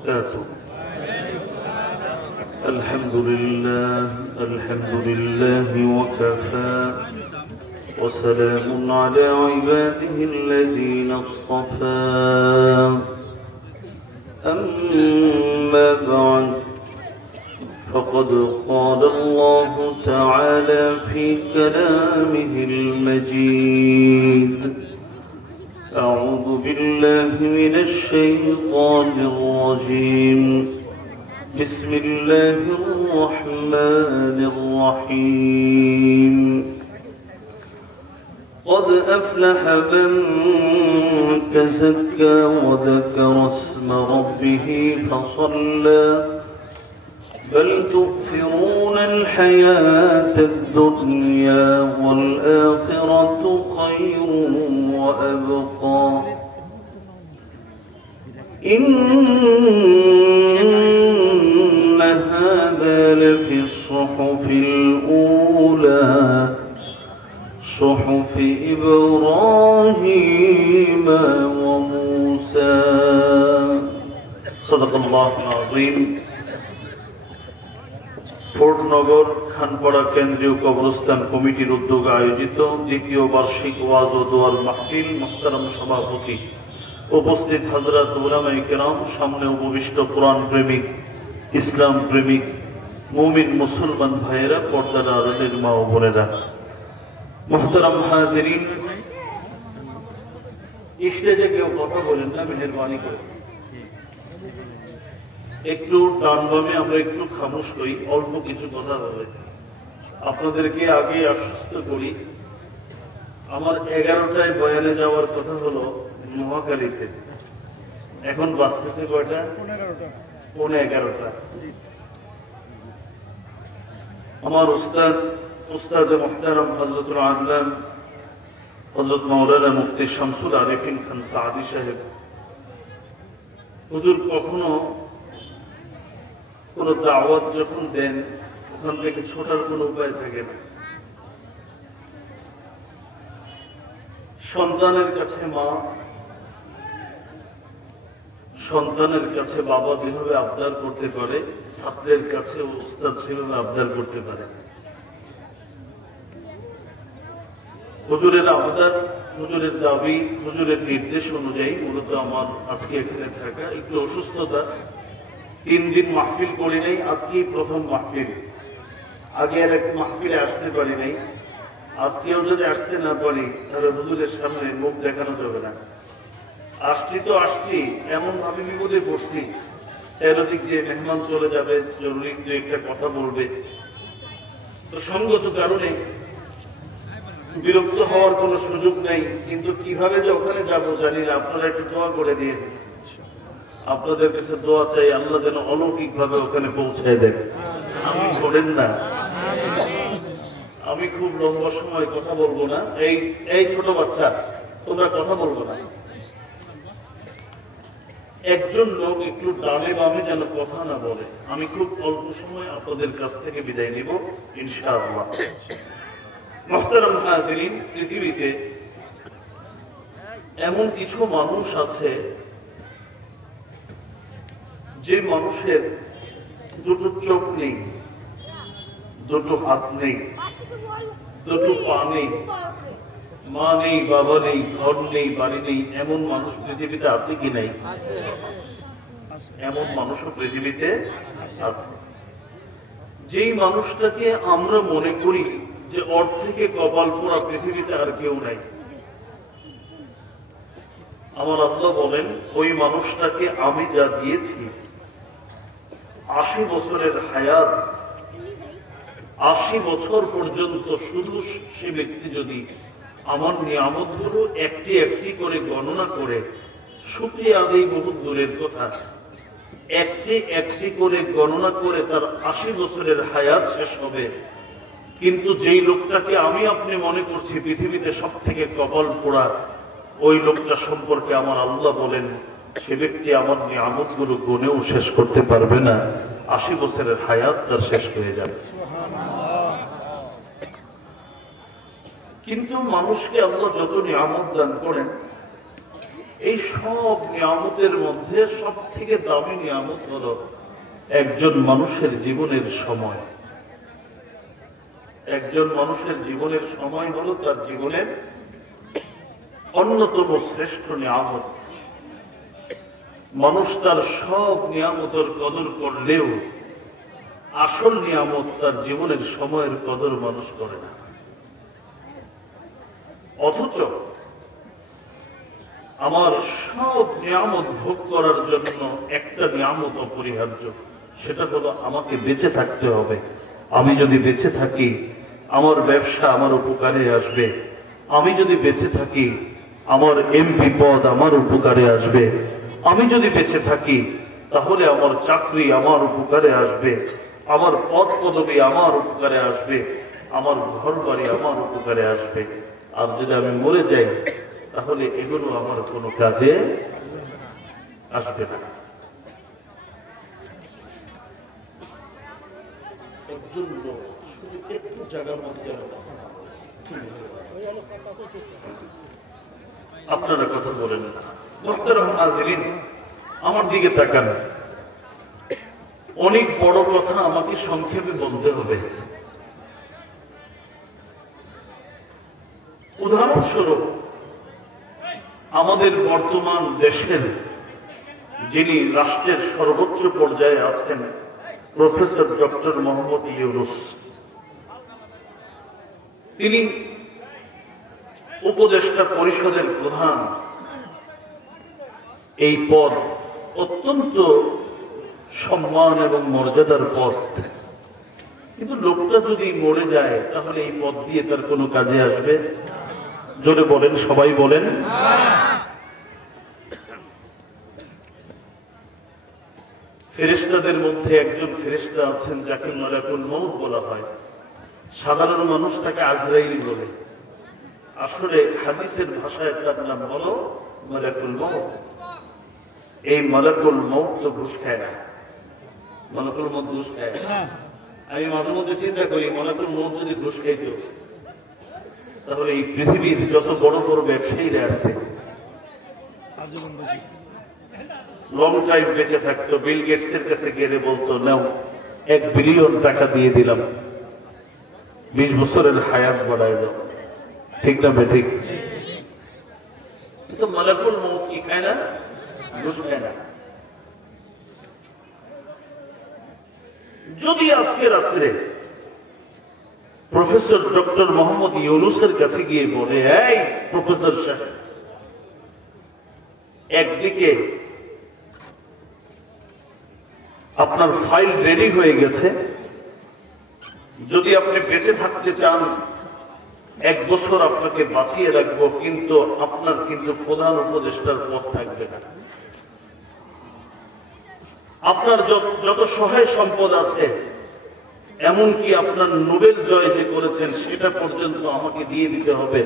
وبركاته. الحمد لله وكفى وسلام على عباده الذين اصطفى. أما بعد، فقد قال الله تعالى في كلامه المجيد: أعوذ بالله من الشيطان الرجيم. بسم الله الرحمن الرحيم. قد أفلح من تزكى وذكر اسم ربه فصلى بل تؤثرون الحياة الدنيا والآخرة خير وأبقى. إن هذا لفي الصحف الأولى صحف إبراهيم وموسى. صدق الله العظيم. ফোর্টনগর খানপাড়া কেন্দ্রীয় কবরস্থান কমিটির উদ্যোগে আয়োজিত দ্বিতীয় বার্ষিক ওয়াজ ও দোয়ার মাহফিল, মুহতারাম সভাপতি, উপস্থিত হযরত উলামায়ে কেরাম, সামনে উপবিষ্ট কোরআন প্রেমিক, ইসলাম প্রেমিক, মুমিন মুসলমান ভাইয়েরা, পর্দার আড়ালের মা ও বোনেরা, মুহতারাম হাজিরিন, স্টেজে কেউ কথা বলেন না, মেহেরবানি করে একটু ডান বামে আমরা একটু খামোশ করি, অল্প কিছু কথা হবে। আপনাদেরকে আগে আশ্বস্ত করি, আমার 11টায় বয়ানে যাওয়ার কথা হলো মহাখালীতে। এখন বাজতেছে কয়টা? 11:15। আমার উস্তাদ মুহতারাম হযরতুল আল্লাম হযরত মাওলানা মুফতি শামসুল আরিফিন খান সাদি সাহেব হুজুর কখনো কোন দাওয়াত যখন দেন, ওখান থেকে ছোটার কোন উপায় থাকে না। সন্তানের কাছে মা, সন্তানের কাছে বাবা যেভাবে আবদার করতে পারে, ছাত্রের কাছে উস্তাদ সেভাবে আবদার করতে পারে। হুজুরের আবদার, হুজুরের দাবি, হুজুরের নির্দেশ অনুযায়ী মূলত আমার আজকে এখানে থাকা। একটু অসুস্থতা, 3 দিন মাহফিল করি নাই, আজকেই প্রথম মাহফিল। আগে আর এক মাহফিলে আসতে পারি নাই। আজকেও যদি আসতে না পারি তাহলে হুজুরের সামনে মুখ দেখানো যাবে না। আসছি তো আসছি, এমন ভাবে বিপদে পড়ছি, চারিদিক দিয়ে মেহমান চলে যাবে, জরুরি যে একটা কথা বলবে। তো সঙ্গত কারণে বিরক্ত হওয়ার কোন সুযোগ নেই, কিন্তু কিভাবে যে ওখানে যাবো জানি না। আপনারা একটু দোয়া করে দিয়েছেন, আপনাদের কাছে দোয়া চাই, আল্লাহ যেন অলৌকিক ভাবে ওখানে পৌঁছায় দেন। আমি বলেন না, আমি খুব লম্বা সময় কথা বলবো না। এই ছোট বাচ্চা, তোমরা কথা বলবো না। একজন লোক একটু ডানে বামে যেন কথা না বলে। আমি খুব অল্প সময় আপনাদের কাছ থেকে বিদায় নিব ইনশাআল্লাহ। মুহতারাম হাজিরিন, পৃথিবীতে এমন কিছু মানুষ আছে যে মানুষের দুটো চোখ নেই, দুটো হাত নেই, দুটো পা নেই, মা নেই, বাবা নেই, ঘর নেই, বাড়ি নেই। এমন মানুষ পৃথিবীতে আছে কি নাই? এমন মানুষও পৃথিবীতে আছে। যেই মানুষটাকে আমরা মনে করি যে ওর থেকে কপাল পোড়া পৃথিবীতে আর কেউ নাই, আমার আল্লাহ বলেন ওই মানুষটাকে আমি যা দিয়েছি 80 বছরের হায়াত, 80 বছর পর্যন্ত শুধু সে ব্যক্তি যদি আমার নিয়ামতগুলো একটি একটি করে গণনা করে, শুকরিয়া আদায় বহুত দূরের কথা, একটি একটি করে গণনা করে তার 80 বছরের হায়াত শেষ হবে। কিন্তু যেই লোকটাকে আমি আপনি মনে করছি পৃথিবীতে সব থেকে কপাল পোড়া, ওই লোকটা সম্পর্কে আমার আল্লাহ বলেন সে ব্যক্তি আমার নিয়ামতগুলো গুনেও শেষ করতে পারবে না, 80 বছরের হায়াত তার শেষ হয়ে যাবে। কিন্তু মানুষকে আল্লাহ যত নিয়ামত দান করেন, এই সব নিয়ামতের মধ্যে সব থেকে দামি নিয়ামত হলো একজন মানুষের জীবনের সময়। একজন মানুষের জীবনের সময় হলো তার জীবনের অন্যতম শ্রেষ্ঠ নিয়ামত। মানুষ তার সব নিয়ামতের কদর করলেও আসল নিয়ামত তার জীবনের সময়ের কদর মানুষ করে না। অথচ আমার সব নিয়ামত ভোগ করার জন্য একটা নিয়ামত অপরিহার্য, সেটা হলো আমাকে বেঁচে থাকতে হবে। আমি যদি বেঁচে থাকি আমার ব্যবসা আমার উপকারে আসবে, আমি যদি বেঁচে থাকি আমার এমপি পদ আমার উপকারে আসবে, আমি যদি বেঁচে থাকি তাহলে আমার চাকরি আমার উপকারে আসবে, আমার পদ পদবী আমার উপকারে আসবে, আমার ঘর বাড়ি আমার উপকারে আসবে। আর যদি আমি মরে যাই তাহলে এগুলো আমার কোনো কাজে আসবে না। একটু জায়গার মধ্যে আপনারা কথা বলেন না। আমার দিকে তাকান, অনেক বড় কথা আমাকে সংক্ষেপে বলতে হবে। উদাহরণস্বরূপ আমাদের বর্তমান দেশের যিনি রাষ্ট্রের সর্বোচ্চ পর্যায়ে আছেন প্রফেসর ডক্টর মোহাম্মদ ইউনূস, তিনি উপদেষ্টা পরিষদের প্রধান। এই পদ অত্যন্ত সম্মান এবং মর্যাদার পদ, কিন্তু লোকটা যদি মরে যায় তাহলে এই পদ দিয়ে তার কোনো কাজে আসবে? জোরে বলেন, সবাই বলেন। ফেরেশতাদের মধ্যে একজন ফেরেশতা আছেন যাকে মালাকুল মউত বলা হয়। সাধারণ মানুষ তাকে আজরাইল বলে, আসলে হাদিসের ভাষায় তার নাম হলো মালাকুল মউত। এই মালাকুল মউত তো ঘুষ খায় না, মালাকুল মউত ঘুষ খায় না। আমি মাঝে মধ্যে চিন্তা করি, মালাকুল মউত যদি ঘুষ খাইত তাহলে এই পৃথিবীর যত বড় বড় ব্যবসায়ীরা আছে লং টাইম বেঁচে থাকতো। বিল গেটসের কাছে গেলে বলতো, নাও 1 বিলিয়ন টাকা দিয়ে দিলাম, 20 বছরের হায়াত বাড়ায় দাও। ঠিক না বেঠিক? তো মালাকুল মউত কি খায় না? ঘুষ খায় না। যদি আজকে রাত্রে প্রফেসর ডক্টর মোহাম্মদ ইউনূসের কাছে গিয়ে বলে, এই প্রফেসর সাহেব, একদিকে আপনার ফাইল রেডি হয়ে গেছে, যদি আপনি বেঁচে থাকতে চান 1 বছর আপনাকে বাঁচিয়ে রাখবো, কিন্তু আপনার কিন্তু প্রধান উপদেষ্টার পদ থাকবে না। আপনার যত সহায় সম্পদ আছে, এমনকি আপনার নোবেল জয় যে করেছেন সেটা পর্যন্ত আমাকে দিয়ে দিতে হবে,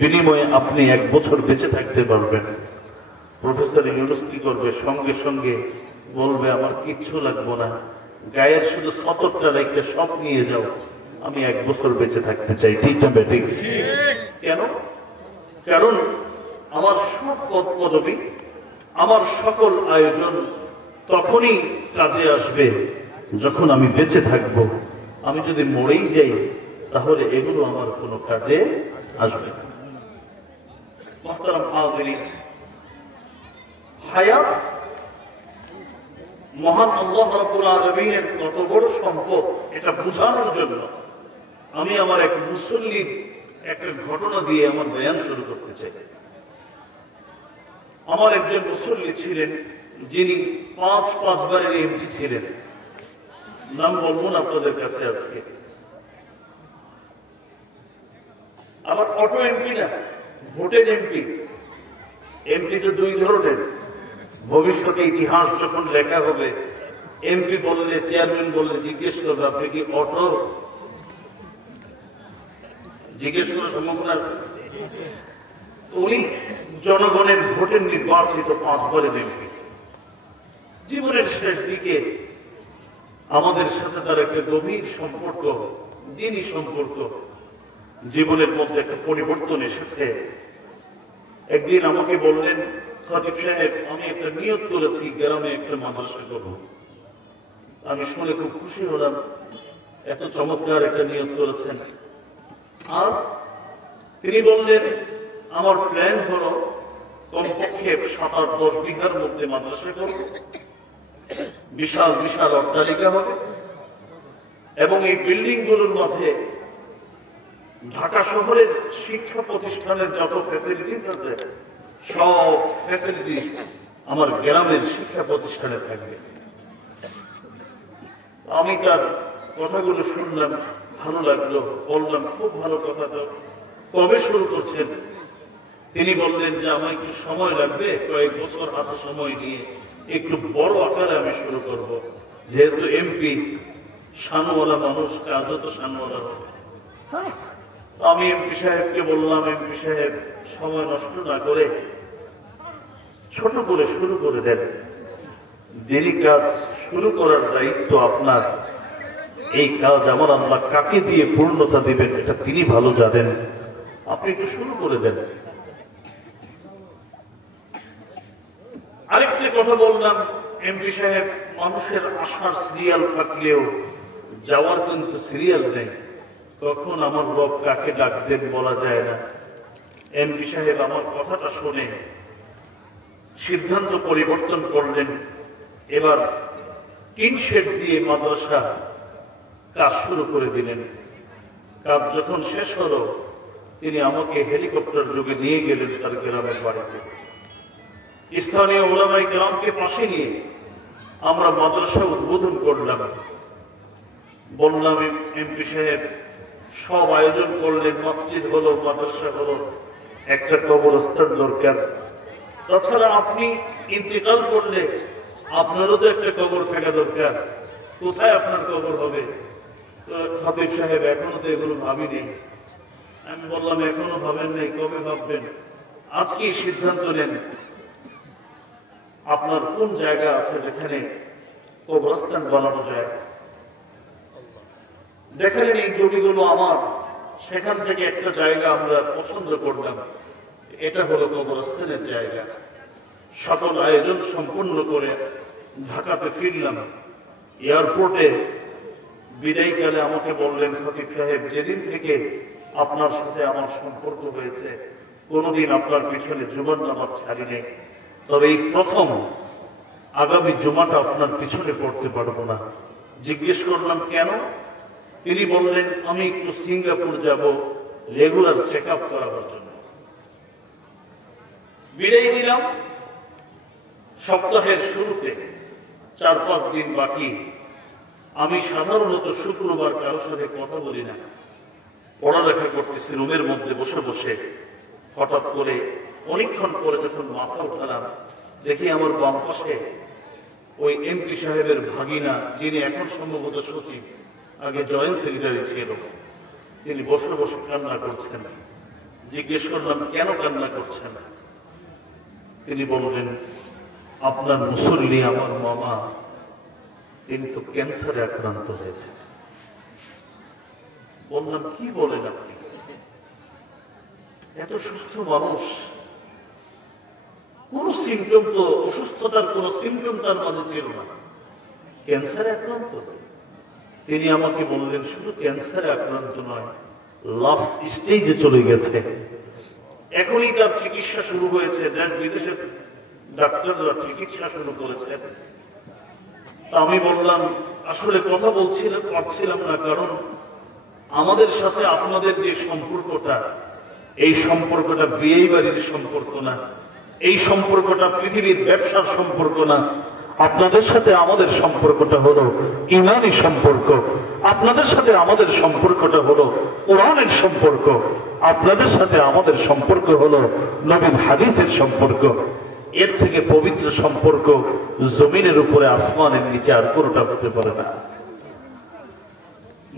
বিনিময়ে আপনি 1 বছর বেঁচে থাকতে পারবেন। প্রফেসর ইউনূস কি করবে? সঙ্গে সঙ্গে বলবে, আমার কিচ্ছু লাগবো না, গায়ের শুধু সতরটা রেখে সব নিয়ে যাও, আমি 1 বছর বেঁচে থাকতে চাই। ঠিক না বেঠিক? কেন? কারণ আমার সব পদ পদবী, আমার সকল আয়োজন তখনই কাজে আসবে যখন আমি বেঁচে থাকবো। আমি যদি মরেই যাই তাহলে এগুলো আমার কোনো কাজে আসবে না। মুহতারাম হাজিরিন, হায়াত মহান আল্লাহ রাব্বুল আলামিনের কত বড় সম্পদ, এটা বোঝানোর জন্য আমি আমার এক মুসল্লির একটা ঘটনা দিয়ে আমার বয়ান শুরু করতে চাই। আমার একজন মুসল্লি ছিলেন যিনি 5 বারের এমপি ছিলেন, নাম বলবো না আপনাদের কাছে আজকে। আবার অটো এমপি না, ভোটের এমপি। এমপি তো 2 ধরনের। ভবিষ্যতে ইতিহাস যখন লেখা হবে, এমপি বললে, চেয়ারম্যান বললে জিজ্ঞেস করবে, আপনি কি অটো? জিজ্ঞেস করার সম্ভাবনা আছে। উনি জনগণের ভোটের নির্বাচিত 5 বারের এমপি। জীবনের শেষ দিকে আমাদের সাথে তার একটা গভীর সম্পর্ক, দিনই সম্পর্ক। জীবনের মধ্যে একটা পরিবর্তন এসেছে। একদিন আমাকে বললেন, খতিব সাহেব, আমি একটা নিয়ত করেছি গ্রামে একটা মাদ্রাসা করব। আমি শুনে খুব খুশি হলাম, এত চমৎকার একটা নিয়ত করেছেন। আর তিনি বললেন, আমার প্ল্যান হলো কমপক্ষে 7-8-10 বিঘার মধ্যে মাদ্রাসা করব, বিশাল বিশাল অট্টালিকা হবে, এবং এই বিল্ডিং গুলোর মাঝে ঢাকা শহরের শিক্ষা প্রতিষ্ঠানের যত ফ্যাসিলিটিস আছে সব ফ্যাসিলিটিস আমার গ্রামের শিক্ষা প্রতিষ্ঠানে থাকবে। আমি তার কথাগুলো শুনলাম, ভালো লাগলো, বললাম খুব ভালো কথা, তো কবে শুরু করছেন? তিনি বললেন যে আমার একটু সময় লাগবে, কয়েক বছর হাতে সময় নিয়ে একটু বড় আকারে আমি শুরু করব, যেহেতু এমপি শানওয়ালা মানুষ, কাজও তো শানওয়ালা হবে। আমি এমপি সাহেবকে বললাম, এমপি সাহেব সময় নষ্ট না করে ছোট করে শুরু করে দেন, দেরি কাজ শুরু করার দায়িত্ব আপনার। এই কাজ আমার আল্লাহ কাকে দিয়ে পূর্ণতা দিবেন এটা তিনি ভালো জানেন, আপনি একটু শুরু করে দেন। আরেকটা কথা বললাম, এমপি সাহেব, মানুষের আসার সিরিয়াল থাকলেও যাওয়ার কিন্তু সিরিয়াল নেই, কখন আমার রব কাকে ডাকবেন বলা যায় না। এমপি সাহেব আমার কথাটা শুনে সিদ্ধান্ত পরিবর্তন করলেন, এবার টিন শেড দিয়ে মাদ্রাসা কাজ শুরু করে দিলেন। কাজ যখন শেষ হলো, তিনি আমাকে হেলিকপ্টার যোগে নিয়ে গেলেন তার গ্রামের বাড়িতে। স্থানীয় ওলামায়ে কেরামকে পাশে নিয়ে আমরা মাদ্রাসা উদ্বোধন করলাম। বললাম, এমপি সাহেব সব আয়োজন করলেন, মসজিদ হলো, মাদ্রাসা হলো, একটা কবরস্থান দরকার, তাছাড়া আপনি ইন্তেকাল করলে আপনারও তো একটা কবর থাকা দরকার, কোথায় আপনার কবর হবে? খতিব সাহেব, এখনো তো এগুলো ভাবিনি। আমি বললাম, এখনো ভাবেন নাই, কবে ভাববেন? আজকেই সিদ্ধান্ত নেন, আপনার কোন জায়গা আছে যেখানে কবরস্থান বানানো যায়। দেখলেন এই জমিগুলো আমার, সেখান থেকে একটা জায়গা আমরা পছন্দ করলাম, এটা হলো কবরস্থানের জায়গা। সকল আয়োজন সম্পূর্ণ করে ঢাকাতে ফিরলাম। এয়ারপোর্টে বিদায়কালে আমাকে বললেন, খতিব সাহেব, যেদিন থেকে আপনার সাথে আমার সম্পর্ক হয়েছে কোনোদিন আপনার পিছনে জুমার নামাজ ছাড়ি নেই, তবে এই প্রথম আগামী জুমাটা আপনার পিছনে পড়তে পারবো না। জিজ্ঞেস করলাম কেন? তিনি বললেন, আমি একটু সিঙ্গাপুর যাব রেগুলার চেক আপ করাবার জন্য। বিদায় দিলাম। সপ্তাহের শুরুতে 4-5 দিন বাকি। আমি সাধারণত শুক্রবার কারোর সাথে কথা বলি না, পড়ালেখা করতেছি রুমের মধ্যে বসে বসে। হঠাৎ করে অনেকক্ষণ পরে যখন মাথা উঠালাম, দেখি আমার বাম পাশে ওই এমপি সাহেবের ভাগিনা, যিনি এখন সম্ভবত সচিব, আগে জয়েন্ট সেক্রেটারি ছিল, তিনি বসে বসে কান্না করছেন। জিজ্ঞেস করলাম, কেন কান্না করছেন? তিনি বললেন, আপনার মুসল্লি আমার মামা, তিনি তো ক্যান্সারে আক্রান্ত হয়েছে। বললাম, কি বলেন আপনি? এত সুস্থ মানুষ, কোন সিমটম তো, অসুস্থতার কোন সিমটম তার মাঝে ছিল না, ক্যান্সারে আক্রান্ত। তিনি আমাকে বললেন, শুধু ক্যান্সারে আক্রান্ত নয়, লাস্ট স্টেজে চলে গেছে, এখনই তার চিকিৎসা শুরু হয়েছে, দেশ বিদেশের ডাক্তাররা চিকিৎসা শুরু করেছে। আমি বললাম, আসলে কথা পারছিলাম না, কারণ আমাদের সাথে আপনাদের যে সম্পর্কটা, এই সম্পর্কটা বিয়ে বাড়ির সম্পর্ক না, এই সম্পর্কটা পৃথিবীর ব্যবসার সম্পর্ক না। আপনাদের সাথে আমাদের সম্পর্কটা হলো ইমানি সম্পর্ক, আপনাদের সাথে আমাদের সম্পর্কটা হলো কোরআনের সম্পর্ক, আপনাদের সাথে আমাদের সম্পর্ক হলো নবীর হাদিসের সম্পর্ক। এর থেকে পবিত্র সম্পর্ক জমিনের উপরে, আসমানের নিচে আর কোনটা হতে পারে না।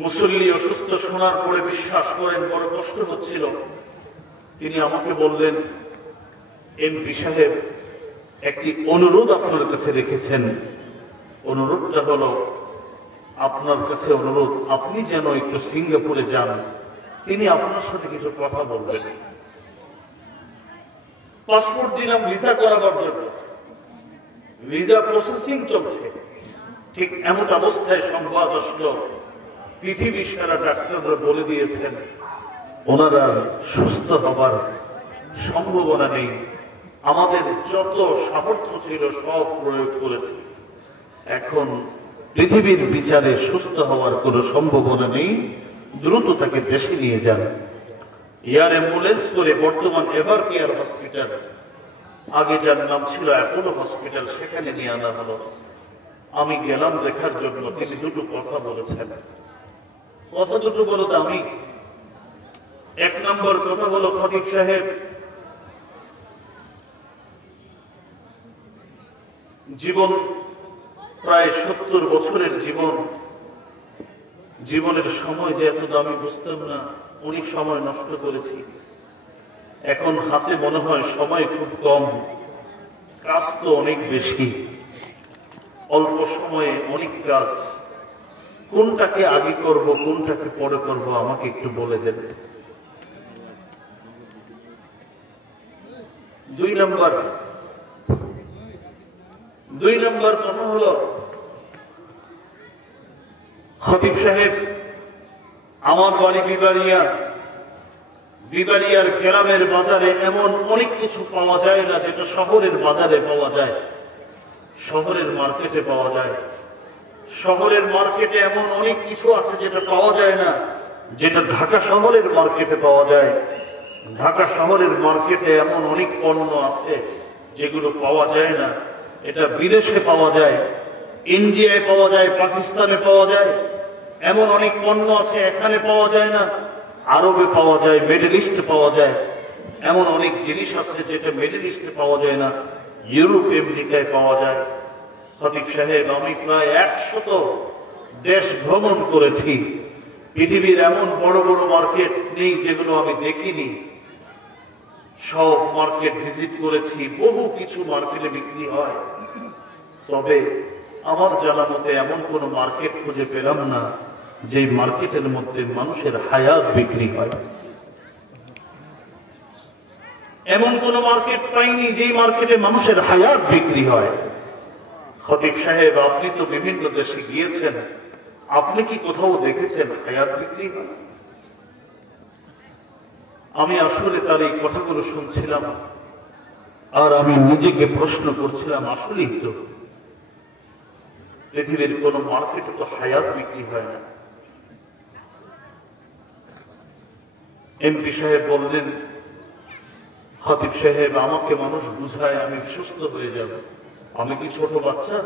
মুসল্লি অসুস্থ শোনার পরে বিশ্বাস করেন বড় কষ্ট হচ্ছিল। তিনি আমাকে বললেন, এমপি সাহেব একটি অনুরোধ আপনার কাছে রেখেছেন, অনুরোধটা হলো আপনার কাছে অনুরোধ, আপনি যেন একটু সিঙ্গাপুরে যান, তিনি আপনার সাথে কিছু কথা বলবেন। পাসপোর্ট দিলাম ভিসা করাবার জন্য, ভিসা প্রসেসিং চলছে। ঠিক এমন অবস্থায় সংবাদ আসলো, পৃথিবী সারা ডাক্তাররা বলে দিয়েছেন ওনারা সুস্থ হবার সম্ভাবনা নেই। আমাদের যত সামর্থ্য ছিল সব প্রয়োগ করেছে, এখন পৃথিবীর বিচারে সুস্থ হওয়ার কোনো সম্ভাবনা নেই, দ্রুত তাকে দেশে নিয়ে যান। এয়ার অ্যাম্বুলেন্স করে বর্তমান এভার কেয়ার হসপিটাল, আগে যার নাম ছিল অ্যাপোলো হসপিটাল, সেখানে নিয়ে আনা হলো। আমি গেলাম দেখার জন্য, তিনি দুটো কথা বলেছেন। কথা দুটো বলতে আমি, এক নম্বর কথা হলো, খতিব সাহেব জীবন প্রায় 70 বছরের জীবনের সময় যে এত দামি বুঝতাম না, অনেক সময় নষ্ট করেছি। এখন হাতে মনে হয় সময় খুব কম, কাজ তো অনেক বেশি, অল্প সময়ে অনেক কাজ। কোনটাকে আগে করব, কোনটাকে পরে করব, আমাকে একটু বলে দেবে। দুই নম্বর কথা হলো, খতিব সাহেব আমার বাড়ি বিবাড়িয়ার গ্রামের বাজারে এমন অনেক কিছু পাওয়া যায় না যেটা শহরের বাজারে পাওয়া যায়, শহরের মার্কেটে পাওয়া যায়। শহরের মার্কেটে এমন অনেক কিছু আছে যেটা পাওয়া যায় না, যেটা ঢাকা শহরের মার্কেটে পাওয়া যায়। ঢাকা শহরের মার্কেটে এমন অনেক পণ্য আছে যেগুলো পাওয়া যায় না, এটা বিদেশে পাওয়া যায়, ইন্ডিয়ায় পাওয়া যায়, পাকিস্তানে পাওয়া যায়। এমন অনেক পণ্য আছে এখানে পাওয়া যায় না, আরবে পাওয়া যায়, মিডল ইস্টে পাওয়া যায়। এমন অনেক জিনিস আছে যেটা মিডল ইস্টে পাওয়া যায় না, ইউরোপ আমেরিকায় পাওয়া যায়। খতিব সাহেব আমি প্রায় 100 দেশ ভ্রমণ করেছি। পৃথিবীর এমন বড় বড় মার্কেট নেই যেগুলো আমি দেখিনি, সব মার্কেট ভিজিট করেছি। বহু কিছু মার্কেটে বিক্রি হয়, তবে আমার জানা মতে এমন কোন মার্কেট খুঁজে পেলাম না যে মার্কেটের মধ্যে মানুষের হায়াত বিক্রি হয়। এমন কোন মার্কেট পাইনি যে মার্কেটে মানুষের হায়াত বিক্রি হয়। খতিব সাহেব আপনি তো বিভিন্ন দেশে গিয়েছেন, আপনি কি কোথাও দেখেছেন হায়াত বিক্রি হয়? আমি আসলে তার এই কথাগুলো শুনছিলাম, আর আমি নিজেকে প্রশ্ন করছিলাম, আসলেই তো পৃথিবীর কোন মার্কেটে তো হায়াত বিক্রি হয় না। এমপি সাহেব বললেন, খতিব সাহেব আমাকে মানুষ বুঝায় আমি সুস্থ হয়ে যাব, আমি কি ছোট বাচ্চা?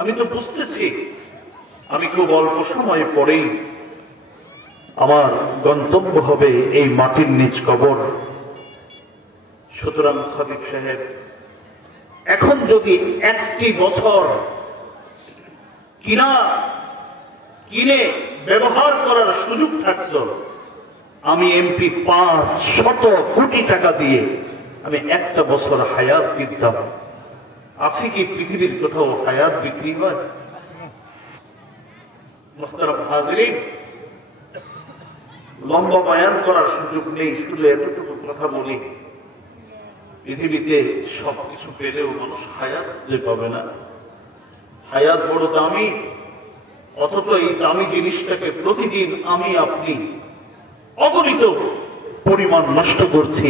আমি তো বুঝতেছি আমি খুব অল্প সময় পরেই আমার গন্তব্য হবে এই মাটির নিচ কবর। সুতরাং খতিব সাহেব এখন যদি 1টি বছর কিনে ব্যবহার করার সুযোগ থাকত, আমি এমপি 500 কোটি টাকা দিয়ে আমি 1টা বছর হায়াত কিনতাম। আছে কি পৃথিবীর কোথাও হায়াত বিক্রি হয়? মুহতারাম হাজিরিন, লম্বা বয়ান করার সুযোগ নেই, শুধু এতটুকু কথা বলি। পৃথিবীতে সবকিছু পেলেও মানুষ হায়াত যে পাবে না। হায়াত বড় দামি, অথচ এই দামি জিনিসটাকে প্রতিদিন আমি আপনি অগণিত পরিমাণ নষ্ট করছি।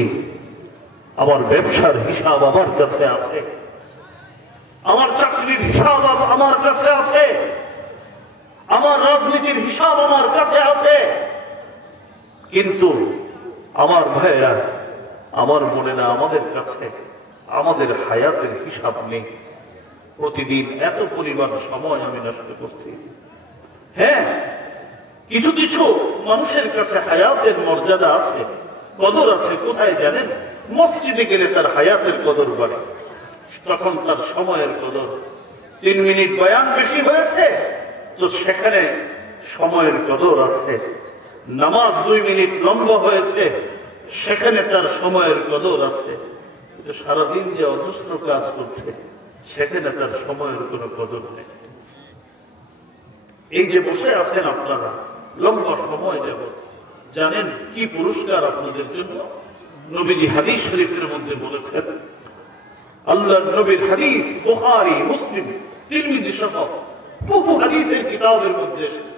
আমার ব্যবসার হিসাব আমার কাছে আছে, আমার চাকরির হিসাব আমার কাছে আছে, আমার রাজনীতির হিসাব আমার কাছে আছে, কিন্তু আমার ভাইয়েরা, আমার বোনেরা, আমাদের কাছে আমাদের হায়াতের হিসাব নেই। প্রতিদিন এত পরিমাণ সময় আমি নষ্ট করছি। হ্যাঁ, কিছু কিছু মানুষের কাছে হায়াতের মর্যাদা আছে, কদর আছে। কোথায় জানেন? মসজিদে গেলে তার হায়াতের কদর বাড়ে, তখন তার সময়ের কদর। 3 মিনিট বয়ান বেশি হয়েছে তো সেখানে সময়ের কদর আছে। নামাজ 2 মিনিট লম্বা হয়েছে, সেখানে তার সময়ের কদর আছে। সারাদিন যে অজস্র কাজ করছে সেখানে তার সময়ের কোনো কদর নেই। এই যে বসে আছেন আপনারা লম্বা সময় যাবত, জানেন কি পুরস্কার আপনাদের জন্য? নবীজি হাদিস শরীফের মধ্যে বলেছেন, আল্লাহর নবীর হাদিস বুখারী, মুসলিম, তিরমিজি সহ বহু হাদিসের কিতাবের মধ্যে এসেছে,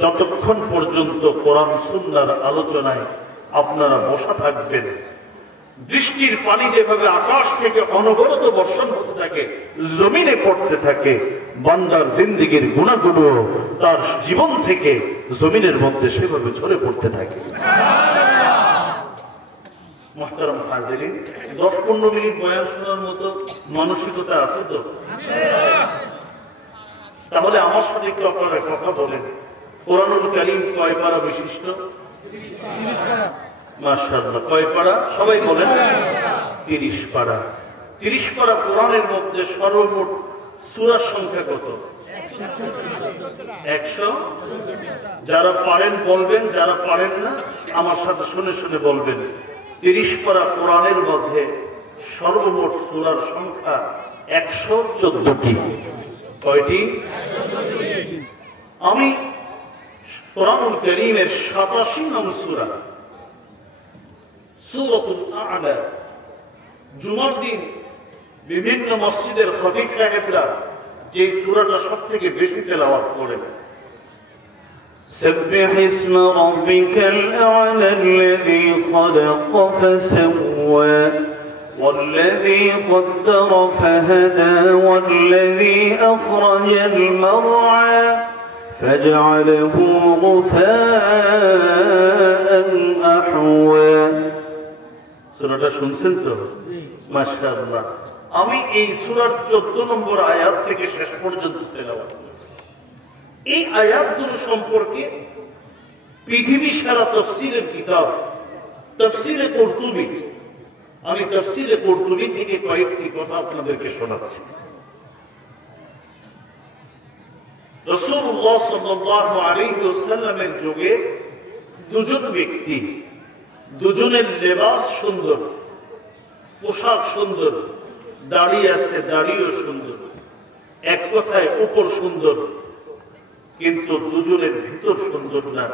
যতক্ষণ পর্যন্ত কোরআন সুন্নাহর আলোচনায় আপনারা বসা থাকবেন, বৃষ্টির পানি যেভাবে আকাশ থেকে অনবরত বর্ষণ হতে থাকে, জমিনে পড়তে থাকে, বান্দার জিন্দেগীর গুনাহগুলো তার জীবন থেকে জমিনের মধ্যে সেভাবে ঝরে পড়তে থাকে। মুহতারাম হাজিরিন, 10-15 মিনিট বয়ান শোনার মতো মানসিকতা আছে তো? তাহলে আমার সাথে একটু আপনারা কথা বলেন, কোরআনুল কারীম কয় পারা বিশিষ্ট? 30 পারা। মাশাআল্লাহ, কয় পারা? সবাই বলেন। 30 পারা। 30 পারা কোরআনের মধ্যে সর্বমোট সূরার সংখ্যা কত? 100। যারা পারেন বলবেন, যারা পারেন না আমার সাথে শুনে শুনে বলবেন। 30 পারা কোরআনের মধ্যে সর্বমোট সূরার সংখ্যা 114টি। কয়টি? আমি কোরআনুল কারীমের 87 নং সূরা সূরাতুল আ'লা জুমার দিন বিভিন্ন মসজিদের খতিব সাহেবরা যে সূরাটা সবথেকে বেশি তেলাওয়াত করেন, سبح اسم ربك الأعلى الذي خلق فسوى والذي قدر فهدى والذي أخرج المرعى فجعله غثاء أحوى। সূরাটা শুনছেন তো? মাশাআল্লাহ। আমি এই সূরার 14 নম্বর আয়াত থেকে শেষ পর্যন্ত তেলাওয়াত করেছি। এই আয়াতগুলো সম্পর্কে পৃথিবী সারা তাফসীরের কিতাব তাফসীরে কুরতুবী, আমি তাফসীরে কুরতুবী থেকে কয়েকটি কথা আপনাদেরকে শোনাচ্ছি। রাসূলুল্লাহ সাল্লাল্লাহু আলাইহি ওয়াসাল্লামের যুগে দুজন ব্যক্তি, দুজনের লেবাস সুন্দর, পোশাক সুন্দর, দাড়ি আছে, দাড়িও সুন্দর, এক কথায় উপর সুন্দর, কিন্তু দুজনের ভিতর সুন্দর না।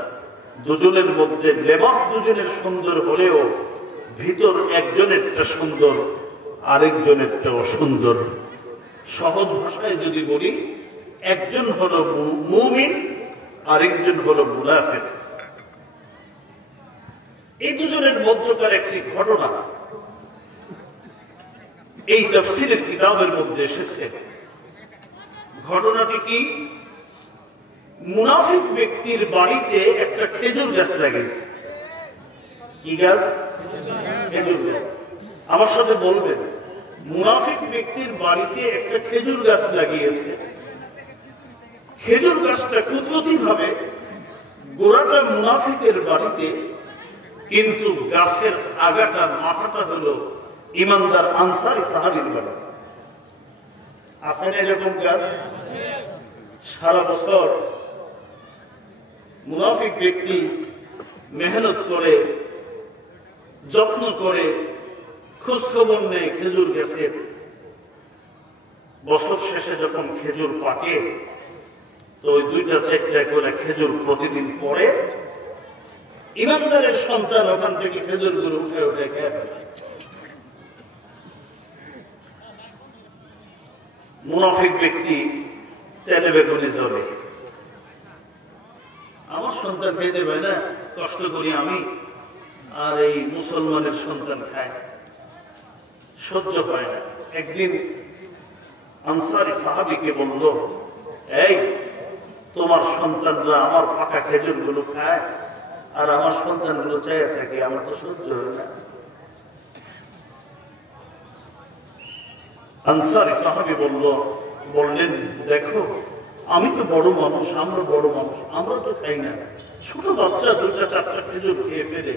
দুজনের মধ্যে লেবাস দুজনের সুন্দর হলেও ভিতর একজনেরটা সুন্দর, আরেকজনেরটা অসুন্দর। সহজ ভাষায় যদি বলি, একজন হলো মুমিন, আরেকজন হলো মুনাফিক। এই দুজনের মধ্যকার একটি ঘটনা এই তাফসীরের কিতাবের মধ্যে এসেছে। ঘটনাটি কি? মুনাফিক ব্যক্তির বাড়িতে একটা খেজুর গাছ লাগিয়েছে। কি গাছ? খেজুর গাছ। আমার সাথে বলবেন, মুনাফিক ব্যক্তির বাড়িতে একটা খেজুর গাছ লাগিয়েছে। খেজুর গাছটা কুদরতি ভাবে গোড়াটা মুনাফিকের বাড়িতে, কিন্তু গাছের আগাটা, মাথাটা হলো ইমানদার আনসারী সাহাবীর বাড়ি। আছে না এরকম গাছ? সারা বছর মুনাফিক ব্যক্তি মেহনত করে, যত্ন করে, খোঁজখবর নেয় খেজুর গাছের। বছর শেষে যখন খেজুর পাকে, তো ওই 2-4টা করে খেজুর প্রতিদিন পড়ে, ইমানদারের সন্তান ওখান থেকে খেজুর গুলো উঠে উঠে খেয়ে ফেলে। মুনাফিক ব্যক্তি তেলে বেগুনে জ্বলে, আমার সন্তান খেতে পায় না, কষ্ট করি আমি, আর এই মুসলমানের সন্তান খায়, সহ্য পায় না। একদিন আনসারী সাহাবীকে বলল, এই তোমার সন্তানরা আমার পাকা খেজুর গুলো খায় আর আমার সন্তানগুলো চাইয়া থাকে, আমার তো সহ্য হয় না। আনসারী সাহাবী বললেন, দেখো আমি তো বড় মানুষ, আমরা বড় মানুষ, আমরা তো খাই না, ছোট বাচ্চা 2-4টা খেজুর খেয়ে ফেলে,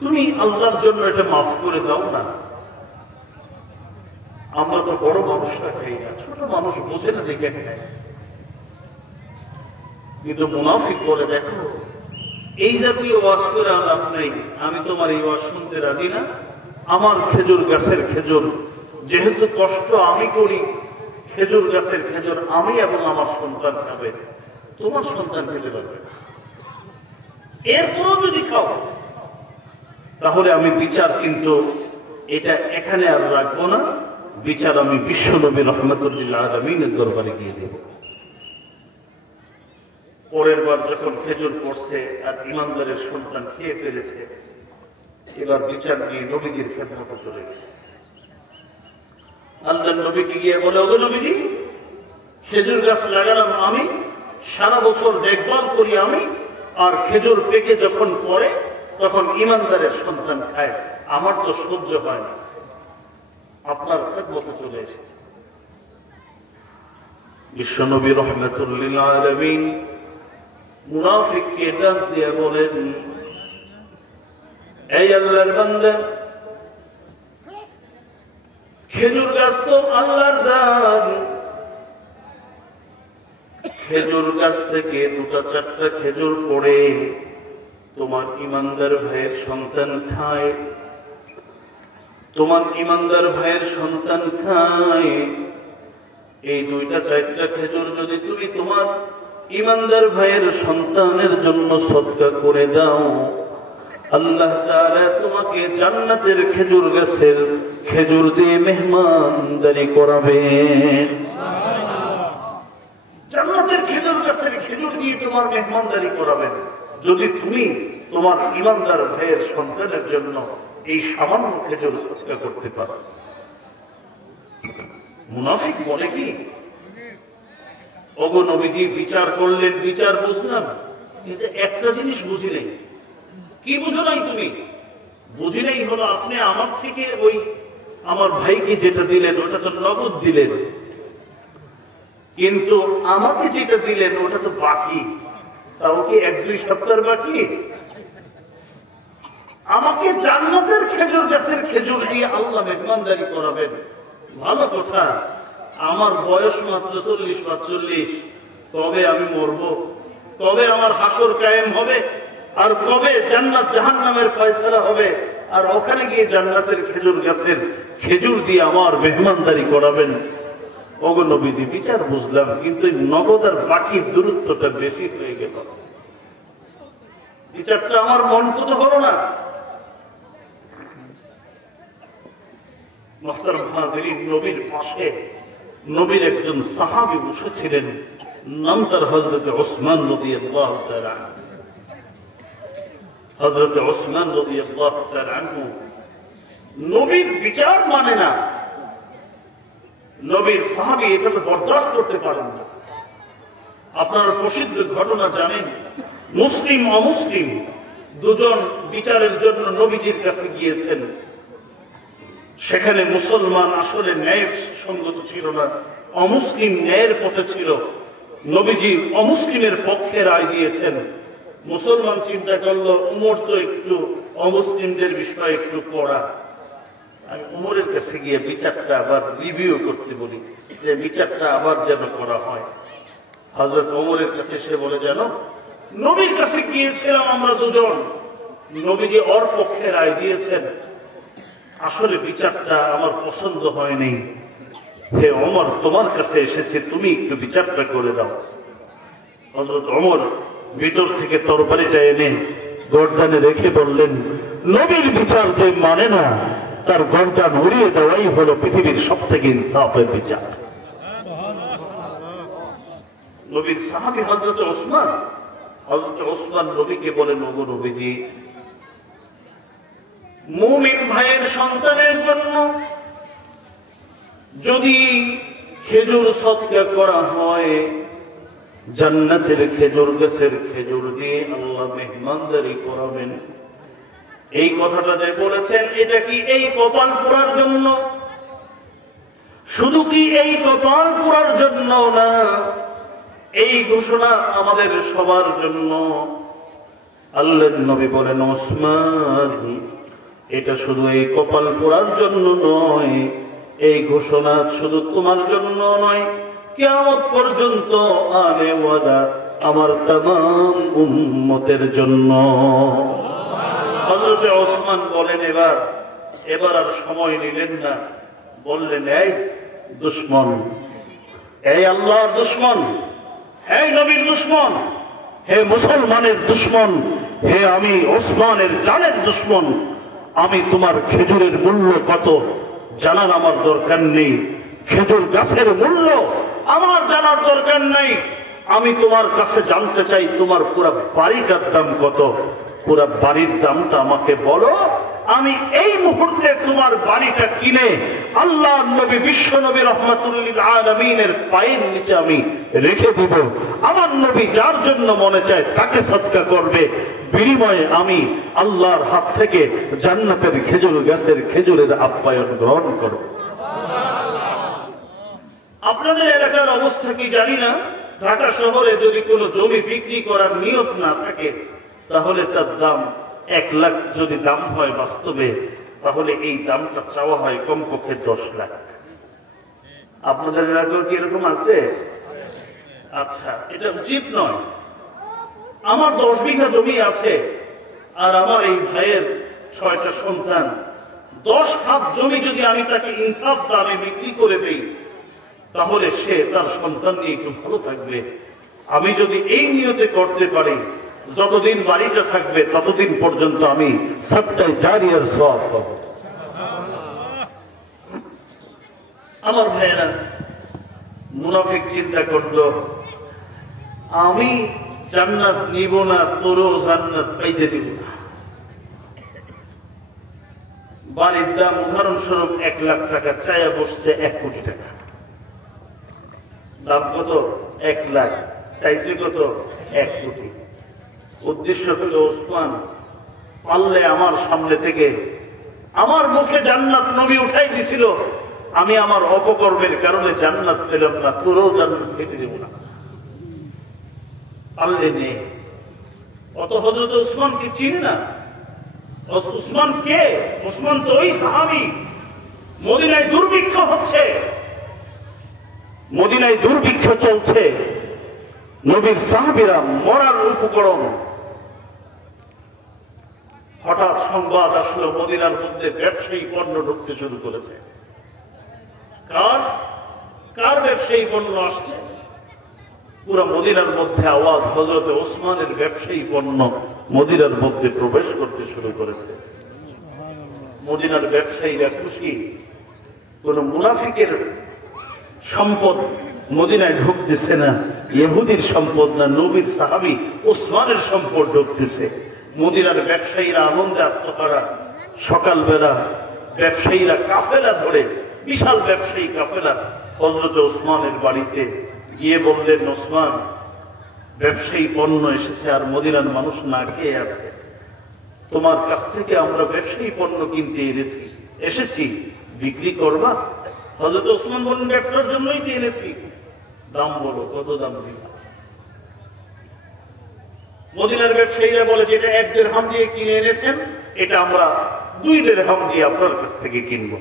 তুমি আল্লাহর জন্য এটা মাফ করে দাও না। আমরা তো বড় মানুষরা খাই না, ছোট মানুষ বোঝে না দেখে খায়। কিন্তু মুনাফিক বলে, দেখো এই জাতীয় ওয়াজ করে লাভ নেই, আমি তোমার এই ওয়াজ শুনতে রাজি না। আমার খেজুর গাছের খেজুর যেহেতু কষ্ট আমি করি, খেজুর গাছের খেজুর আমি এবং আমার সন্তান খাবে, তোমার সন্তান খেতে পারবে। এরপরও যদি খাও তাহলে আমি বিচার কিন্তু এটা এখানে আর রাখবো না, বিচার আমি বিশ্বনবী রহমতুল্লিল আলামিনের দরবারে গিয়ে দেব। পরের বার যখন খেজুর পড়ছে আর ইমানদারের সন্তান খেয়ে ফেলেছে, এবার বিচার নিয়ে নবীজির খেদমতে চলে গেছে। আল্লাহ নবীকে গিয়ে বলে, ওগো নবীজি, খেজুর গাছ লাগালাম আমি, সারা বছর দেখভাল করি আমি, আর খেজুর পেকে যখন পড়ে তখন ইমানদারের সন্তান খায়, আমার তো সহ্য হয় না, আপনার খেদমতে চলে এসেছে। বিশ্বনবী রহমতুল্লিল আলামিন মুনাফিককে ডাক দিয়ে বলেন, এই আল্লাহর বান্দা, খেজুর গাছ তো আল্লাহর দান, খেজুর গাছ থেকে 2-4টা খেজুর পড়ে তোমার ইমানদার ভাইয়ের সন্তান খায়, তোমার ইমানদার ভাইয়ের সন্তান খায়। এই 2-4টা খেজুর যদি তুমি তোমার ইমানদার ভাইয়ের সন্তানের জন্য সদকা করে দাও, আল্লাহ তাআলা তোমাকে জান্নাতের খেজুর গাছের খেজুর দিয়ে মেহমানদারি করাবেন। জান্নাতের খেজুর গাছের খেজুর দিয়ে তোমার মেহমানদারি করাবেন যদি তুমি তোমার ইমানদার ভাইয়ের সন্তানের জন্য এই সামান্য খেজুর সদকা করতে পারো। মুনাফিক বলে কি, ওগো নবীজি বিচার করলেন, বিচার বুঝলাম, কিন্তু একটা জিনিস বুঝি নেই। কি বুঝো নাই তুমি? বুঝি নেই হলো আপনি আমার থেকে ওই আমার ভাইকে যেটা দিলেন ওটা তো নগদ দিলেন, কিন্তু আমাকে যেটা দিলেন ওটা তো বাকি, তাও কি 1-2 সপ্তাহ বাকি? আমাকে জান্নাতের খেজুর গাছের খেজুর দিয়ে আল্লাহ মেহমানদারি করাবেন, ভালো কথা। আমার বয়স মাত্র 40-45, কবে আমি মরবো, কবে আমার হাসর কায়েম হবে, আর কবে জান্নাত জাহান্নামের ফয়সালা হবে, আর ওখানে গিয়ে জান্নাতের খেজুর গাছের খেজুর দিয়ে আমার মেহমানদারি করাবেন। ওগো নবীজি বিচার বুঝলাম, কিন্তু নগদ আর বাকির দূরত্বটা বেশি হয়ে গেল, বিচারটা আমার মন পুত হলো না। মুহতারাম হাজিরিন, নবীর পাশে নবীর একজন সাহাবী বসেছিলেন, নাম তার হযরত ওসমান রাদিয়াল্লাহু তাআলা আনহু। হযরত ওসমান রাদিয়াল্লাহু তাআলা আনহু নবীর বিচার মানে না, নবীর সাহাবী এটা বরদাস্ত করতে পারেন না। আপনারা প্রসিদ্ধ ঘটনা জানেন, মুসলিম অমুসলিম দুজন বিচারের জন্য নবীজির কাছে গিয়েছেন। সেখানে মুসলমান আসলে ন্যায় সঙ্গত ছিল না, অমুসলিম ন্যায়ের পথে ছিল। নবীজি অমুসলিমের পক্ষে রায় দিয়েছেন। মুসলমান চিন্তা করলো, উমর তো একটু অমুসলিমদের বিষয়ে একটু কড়া, আমি উমরের কাছে গিয়ে বিচারটা আবার রিভিউ করতে বলি, যে বিচারটা আবার যেন করা হয়। হযরত ওমরের কাছে সে বলে, জানো নবীর কাছে গিয়েছিলাম আমরা দুজন, নবীজি ওর পক্ষে রায় দিয়েছেন, আসলে বিচারটা আমার পছন্দ হয়নি। হে ওমর, তোমার কাছে এসেছে, তুমি একটু বিচারটা করে দাও। হযরত ওমর ভিতর থেকে তরবারিটা এনে গর্দানে রেখে বললেন, নবীর বিচার যে মানে না তার গর্দান উড়িয়ে দেওয়াই হলো পৃথিবীর সব থেকে ইনসাফের বিচার। নবীর সাহাবী হযরত ওসমান নবীকে বলেন, ওগো নবীজি, মুমিন ভাইয়ের সন্তানের জন্য যদি খেজুর সদকা করা হয়, জান্নাতের খেজুর গাছের খেজুর দিয়ে আল্লাহ মেহমানদারি করাবেন। এই কথাটা যে বলেছেন, এটা কি এই কপাল পোড়ার জন্য? শুধু কি এই কপাল পোড়ার জন্য না, এই ঘোষণা আমাদের সবার জন্য। আল্লাহর নবী বলেন, ওসমান, এটা শুধু এই কপাল পোড়ার জন্য নয়, এই ঘোষণা শুধু তোমার জন্য নয়, কিয়ামত পর্যন্ত আলে ওয়াদা আমার তামাম উম্মতের জন্য। হযরত ওসমান বলেন, এবার আর সময় নিলেন না, বললেন, এই দুশমন, এই আল্লাহর দুশমন, হে নবীর দুশমন, হে মুসলমানের দুশমন, হে আমি ওসমানের জানের দুশমন, আমি তোমার খেজুরের মূল্য কত জানার আমার দরকার নেই, খেজুর গাছের মূল্য আমার জানার দরকার নেই। আমি তোমার কাছে জানতে চাই তোমার পুরা বাড়িটার দাম কত, পুরা বাড়ির দামটা আমাকে বলো। আমি এই মুহূর্তে তোমার বাড়িটা কিনে আল্লাহ নবী বিশ্ব নবী রহমাতুল্লিল আলামিনের পায়ের নিচে আমি রেখে দেব। আমার নবী যার জন্য মনে চায় তাকে সদকা করবে, বিনিময়ে আমি আল্লাহর হাত থেকে জান্নাতের খেজুর গাছের খেজুরের আপ্যায়ন গ্রহণ করব। আপনাদের এলাকার অবস্থা কি জানি না, ঢাকা শহরে যদি কোনো জমি বিক্রি করার নিয়ত না থাকে তাহলে তার দাম 1 লাখ যদি দাম হয় বাস্তবে, তাহলে এই দামটা চাওয়া হয় কমপক্ষে 10 লাখ। আপনাদের এলাকায় কি এরকম আছে? আচ্ছা, এটা উচিত নয়। আমার 10 বিঘা জমি আছে আর আমার এই ভাইয়ের 6টা সন্তান, 10 হাত জমি যদি আমি তাকে ইনসাফ দামে বিক্রি করে দেই তাহলে সে তার সন্তান নিয়ে একটু ভালো থাকবে। আমি যদি এই নিয়তে করতে পারি, যতদিন বাড়িটা থাকবে ততদিন পর্যন্ত আমি সাদকায়ে জারিয়ার সওয়াব পাবো। আমার ভাইয়েরা, মুনাফিক চিন্তা করলো আমি জান্নাত নিব না, তোরও জান্নাত পাইতে দিব না। বাড়ির দাম উদাহরণস্বরূপ 1 লাখ টাকা, চায়া বসছে 1 কোটি টাকা। দাম কত? 1 লাখ, চাইছে কত? 1 কোটি। উদ্দেশ্য হল ওসমান পারলে আমার সামনে থেকে আমার মুখে জান্নাত নবী উঠাই দিছিল, আমি আমার অপকর্মের কারণে জান্নাত পেলাম না, তোরও জান্নাত পেতে দেব না। পারলে নেই। অত হযরত ওসমানকে চিনি না। ওসমান কে? ওসমান তো ওই সাহাবী। মদিনায় দুর্ভিক্ষ হচ্ছে, মদিনায় দুর্ভিক্ষ চলছে, নবীর সাহাবীরা মরার উপকরণ। হঠাৎ সংবাদ আসলো মদিনার মধ্যে ব্যবসায়ী পণ্য ঢুকতে শুরু করেছে। কার কার ব্যবসায়ী পণ্য আসছে? পুরো মদিনার মধ্যে আওয়াজ, হযরত ওসমানের ব্যবসায়ী পণ্য মদিনার মধ্যে প্রবেশ করতে শুরু করেছে। মদিনার ব্যবসায়ীরা খুশি, কোন মুনাফিকের সম্পদ মদিনায় ঢুকতেছে না, ইহুদির সম্পদ না, নবীর সাহাবী ওসমানের সম্পদ ঢুকতেছে। মদিনার ব্যবসায়ীরা আনন্দে আত্মহারা। সকালবেলা ব্যবসায়ীরা কাফেলা ধরে, বিশাল ব্যবসায়ী কাফেলা হযরত ওসমানের বাড়িতে গিয়ে বললেন, ওসমান, ব্যবসায়ী পণ্য এসেছে আর মদিনার মানুষ না খেয়ে আছে, তোমার কাছ থেকে আমরা ব্যবসায়ী পণ্য কিনতে এসেছি, বিক্রি করবা? হযরত ওসমান বলেন, ব্যবসার জন্যই তো এনেছি, দাম বলো, কত দাম দিবা? মদিনার ব্যবসায়ীরা বলে, যেটা 1 দিরহাম দিয়ে কিনে এনেছেন এটা আমরা 2 দিরহাম দিয়ে আপনার কাছ থেকে কিনব।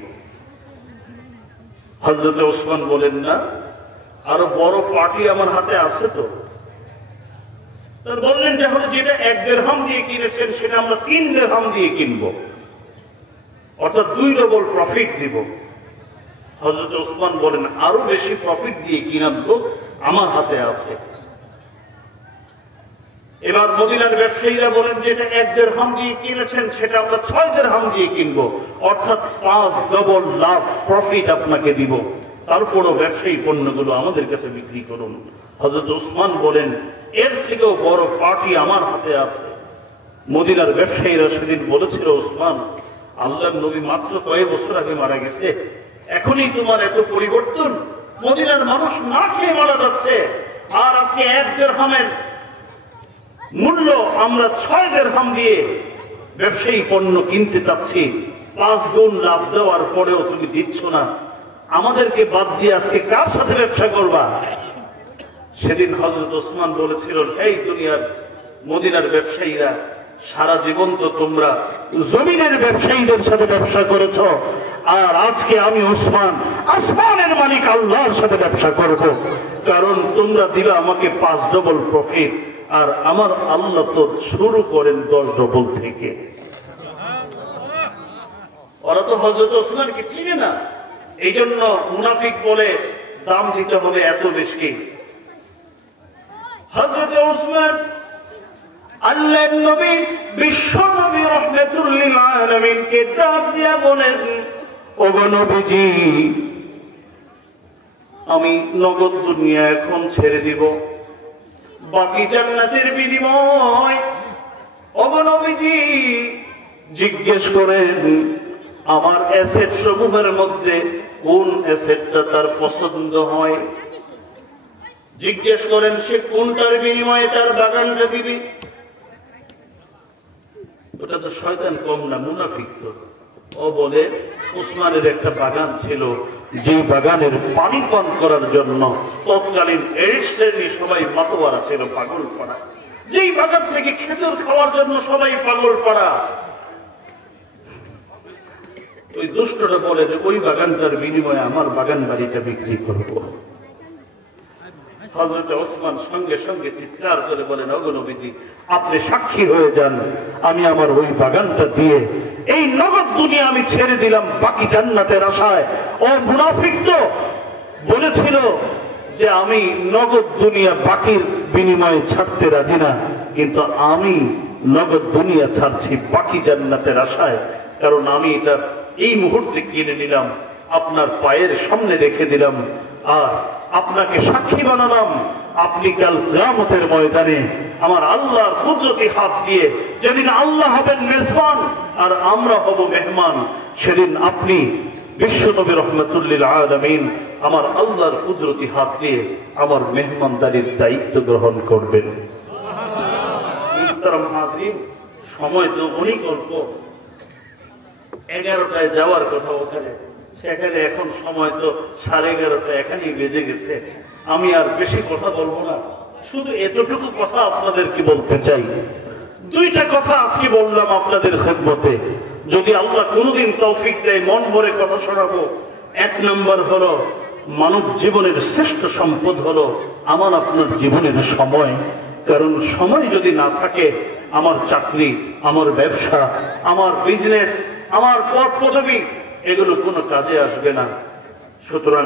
হযরত ওসমান বলেন, না, আরো বড় পার্টি আমার হাতে আছে তো। তার বললেন, যেটা 1 দিরহাম দিয়ে কিনেছেন সেটা আমরা 3 দিরহাম দিয়ে কিনব, অর্থাৎ 2 ডবল প্রফিট দিব। হযরত ওসমান বলেন, আরো বেশি প্রফিট দিয়ে কিনার তো আমার হাতে আছে। এবার মদিনার ব্যবসায়ীরা বলেন, যেটা 1 দিরহাম দিয়ে কিনেছেন সেটা আমরা 6 দিরহাম দিয়ে কিনবো, অর্থাৎ 5 ডবল লাভ প্রফিট আপনাকে দিব, তারপরও ব্যবসায়ী পণ্যগুলো আমাদের কাছে বিক্রি করুন। হযরত ওসমান বলেন, এর থেকেও বড় পার্টি আমার হাতে আছে। মদিনার ব্যবসায়ীরা সেদিন বলেছিল, ওসমান, আল্লাহর নবী মাত্র কয়েক বছর আগে মারা গেছে, এখনই তোমার এত পরিবর্তন? মদিনার মানুষ না খেয়ে মারা যাচ্ছে, আর আজকে 1 দিরহামের মূল্য আমরা 6 দিরহাম দিয়ে ব্যবসায়ী পণ্য কিনতে চাচ্ছি, 5 গুণ লাভ দেওয়ার পরেও তুমি দিচ্ছ না, আমাদেরকে বাদ দিয়ে আজকে কার সাথে ব্যবসা করবা? সেদিন হযরত ওসমান বলেছিল, এই দুনিয়ার মদিনার ব্যবসায়ীরা, সারা জীবন তো তোমরা জমিনের ব্যবসায়ীদের সাথে ব্যবসা করেছ, আর আজকে আমি ওসমান আসমানের মালিক আল্লাহর সাথে ব্যবসা করব, কারণ তোমরা দিলে আমাকে 5 ডবল প্রফিট, আর আমার আল্লাহ তো শুরু করেন 10 ডবল থেকে। ওরা তো হযরত ওসমানকে চিনে না, এই জন্য মুনাফিক বলে দাম দিতে হবে এত বেশি। হযরত ওসমান আল্লাহর নবী বিশ্ব নবী রাহমাতুল লিল আলামিনকে ডাক দিয়া বলেন, ওগো নবীজি, আমি নগদ দুনিয়া এখন ছেড়ে দিব, বাকি জান্নাতের বিনিময়। ওগো নবীজি, জিজ্ঞেস করেন আমার অ্যাসেট সমূহের মধ্যে কোন অ্যাসেটটা তার পছন্দ হয়, জিজ্ঞেস করেন সে কোনটার বিনিময়ে তার বাগানটা দিবে। ওটা তো শয়তান কম না, মুনাফিক তো। ও বলে উসমানের একটা বাগান ছিল, যে বাগানের পানি পান করার জন্য তৎকালীন এই শ্রেণী সবাই মাতোয়ারা ছিল, পাগল পাড়া। যেই বাগান থেকে খেজুর খাওয়ার জন্য সবাই পাগল পাড়া। ওই দুষ্টটা বলে যে ওই বাগানটার বিনিময়ে আমার বাগান বাড়িটা বিক্রি করব। হযরত ওসমান সঙ্গে সঙ্গে চিৎকার করে বলেন, ওগো নবীজি, আপনি সাক্ষী হয়ে যান, আমি আমার ওই বাগানটা দিয়ে এই নগদ দুনিয়া আমি ছেড়ে দিলাম বাকি জান্নাতের আশায়। ও মুনাফিক তো বলেছিল যে আমি নগদ দুনিয়া বাকির বিনিময়ে ছাড়তে রাজি না, কিন্তু আমি নগদ দুনিয়া ছাড়ছি বাকি জান্নাতের আশায়। কারণ আমি এটা এই মুহূর্তে কিনে নিলাম, আপনার পায়ের সামনে রেখে দিলাম, আর আপনাকে সাক্ষী বানালাম। আপনি কাল কিয়ামতের ময়দানে আমার আল্লাহর কুদরতি হাত দিয়ে, যেদিন আল্লাহ হবেন মেজবান আর আমরা হব মেহমান, সেদিন আপনি বিশ্বনবী রাহমাতুল লিল আলামিন আমার আল্লাহর কুদরতি হাত দিয়ে আমার মেহমানদারির দায়িত্ব গ্রহণ করবেন। মুহতারাম হাজরিন, সময় তো অনেক অল্প। 11টায় যাওয়ার কথা ওখানে, সেখানে এখন সময় তো 11:30, এখানেই বেজে গেছে। আমি আর বেশি কথা বলবো না, শুধু এতটুকু কথা আপনাদেরকে বলতে চাই। দুইটা কথা আজকে বললাম আপনাদের খেদমতে, যদি আল্লাহ কোনদিন তৌফিক দেয় মন ভরে কথা শোনাবো। 1 নম্বর হলো, মানব জীবনের শ্রেষ্ঠ সম্পদ হলো আমার আপনার জীবনের সময়। কারণ সময় যদি না থাকে, আমার চাকরি, আমার ব্যবসা, আমার বিজনেস, আমার পদ পদবি, এগুলো কোনো কাজে আসবে না। সুতরাং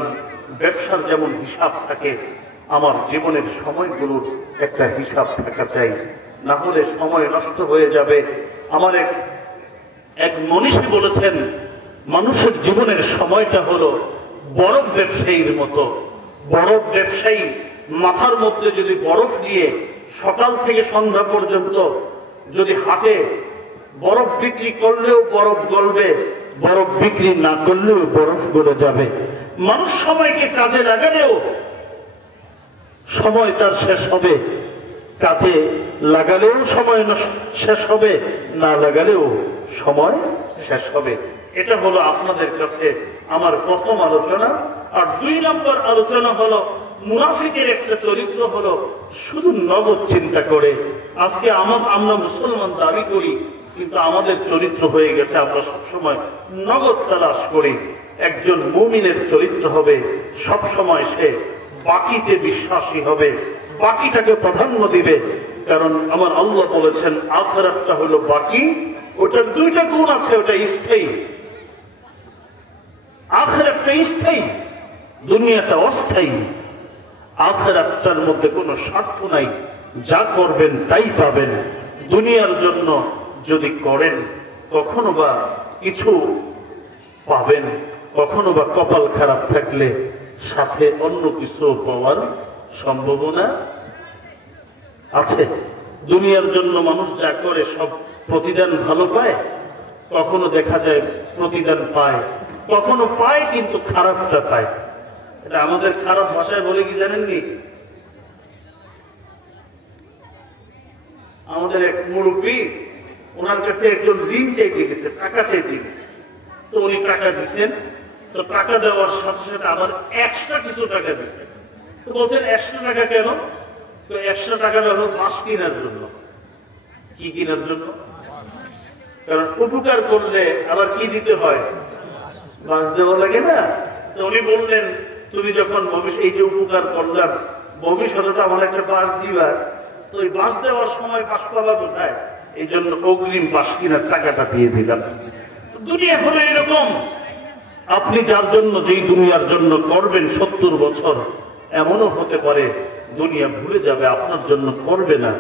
ব্যবসার যেমন হিসাব থাকে, আমার জীবনের সময়গুলোর একটা হিসাব থাকা চাই, না হলে সময় নষ্ট হয়ে যাবে। আমার এক মনীষী বলেছেন, মানুষের জীবনের সময়টা হলো বরফ ব্যবসায়ীর মতো। বরফ ব্যবসায়ী মাথার মধ্যে যদি বরফ দিয়ে সকাল থেকে সন্ধ্যা পর্যন্ত যদি হাটে বরফ বিক্রি করলেও বরফ গলবে, বরফ বিক্রি না করলেও বরফ গলে যাবে। মানুষ সময়কে কাজে লাগালেও সময় তার শেষ হবে, কাজে লাগালেও সময় শেষ হবে, না লাগালেও সময় শেষ হবে। এটা হলো আপনাদের কাছে আমার প্রথম আলোচনা। আর 2 নম্বর আলোচনা হলো, মুনাফিকের একটা চরিত্র হলো শুধু নগদ চিন্তা করে। আজকে আমরা মুসলমান দাবি করি, কিন্তু আমাদের চরিত্র হয়ে গেছে আমরা সবসময় নগদ তালাশ করি। একজন মুমিনের চরিত্র হবে সবসময় সে বাকিতে বিশ্বাসী হবে, বাকিটাকে প্রাধান্য দিবে। কারণ আমার আল্লাহ বলেছেন আখিরাতটা হলো বাকি, ওটার 2টা গুণ আছে, ওটা স্থায়ী। আখিরাতটা স্থায়ী, দুনিয়াটা অস্থায়ী। আখিরাতটার মধ্যে কোনো স্বার্থ নাই, যা করবেন তাই পাবেন। দুনিয়ার জন্য যদি করেন কখনো বা কিছু পাবেন, কখনো বা কপাল খারাপ থাকলে সাথে অন্য কিছু পাওয়ার সম্ভাবনা আছে। দুনিয়ার জন্য মানুষ যা করে সব প্রতিদান ভালো পায়, কখনো দেখা যায় প্রতিদান পায়, কখনো পায় কিন্তু খারাপটা পায়। এটা আমাদের খারাপ ভাষায় বলে কি জানেননি? আমাদের এক মুরব্বী, ওনার কাছে একজন ঋণ চাইতে গেছে, টাকা চাইতে গেছে। তো উনি টাকা দিচ্ছেন, তো টাকা দেওয়ার সাথে সাথে আবার এক্সট্রা কিছু টাকা দিচ্ছেন। তো বলছেন এক্সট্রা টাকা কেন? তো এক্সট্রা টাকাটা হলো বাঁশ কেনার জন্য। কি কেনার জন্য? কারণ উপকার করলে আবার কি দিতে হয়? বাঁশ দেওয়া লাগে না? তো উনি বললেন, তুমি যখন এই যে উপকার করলাম, ভবিষ্যতে তো আমার একটা বাঁশ দিবা, তো ওই বাঁশ দেওয়ার সময় বাঁশ পাবা কোথায়? এই জন্য অগ্রিম বাঁশ কেনার টাকাটা দিয়ে দিলাম। দুনিয়া হলো এরকম, আপনি যার জন্য, যেই দুনিয়ার জন্য করবেন 70 বছর, এমনও হতে পারে দুনিয়া ভুলে যাবে, আপনার জন্য করবে না।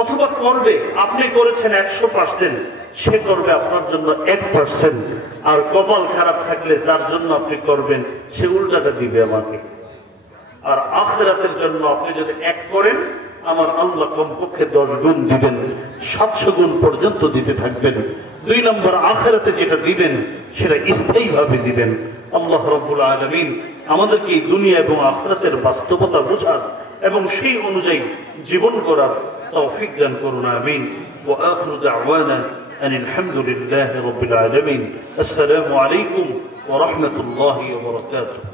অথবা করবে, আপনি করেছেন 100%, সে করবে আপনার জন্য 1%। আর কপাল খারাপ থাকলে যার জন্য আপনি করবেন সে উল্টাটা দিবে আমাকে। আর আখিরাতের জন্য আপনি যদি 1 করেন, আমার আল্লাহ কমপক্ষে 10 গুণ দিবেন, 700 গুণ পর্যন্ত দিতে থাকবেন। 2 নম্বর, আখিরাতে যেটা দিবেন সেটা স্থায়ীভাবে দিবেন। আল্লাহ রাব্বুল আলামিন আমাদেরকে এই দুনিয়া এবং আখিরাতের বাস্তবতা বোঝার এবং সেই অনুযায়ী জীবন করার তৌফিক দান করুন, আমিন। ওয়া আখিরু দাওয়ানা আনিল হামদুলিল্লাহি রাব্বিল আলামিন। আসসালামু আলাইকুম ওয়া রাহমাতুল্লাহি ওয়া বারাকাতুহু।